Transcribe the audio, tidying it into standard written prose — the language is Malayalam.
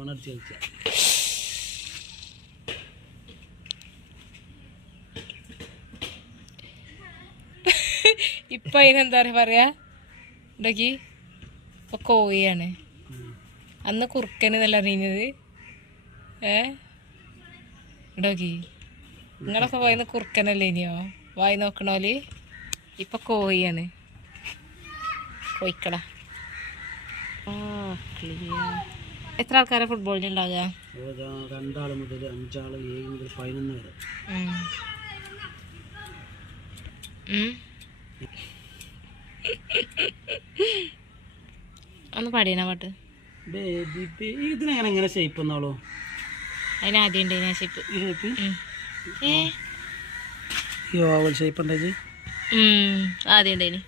ഓണടിച്ച് കളിക്കാം. ഇപ്പൊ അതിനെന്താ പറയാ ഉണ്ടോക്കി ഇപ്പൊ കോഴിയാണ്. അന്ന് കുറുക്കനെന്നല്ല അറിയുന്നത്. ഉണ്ടോക്കി നിങ്ങളൊക്കെ വായിന്ന് കുറുക്കനല്ലേ ഇനിയോ വായി നോക്കണോല്. ഇപ്പൊ കോഴിയാണ്. കോഴിക്കട. എത്ര ആൾക്കാരെ ഫുട്ബോളിന് ഉണ്ടാകുക? 2 മുതൽ 5 7 മുതൽ 11 വരെ. ഒന്ന് പാടിയണ പാട്ട്. ഇതിനെങ്ങനെ എങ്ങനെ ഷേപ്പ് വന്നോളൂ? അതിനാദ്യം ഉണ്ട് ഷേപ്പ്. ഈ ഓവൽ ഷേപ്പ് ഉണ്ടായി ആദ്യം ഉണ്ടായിന്.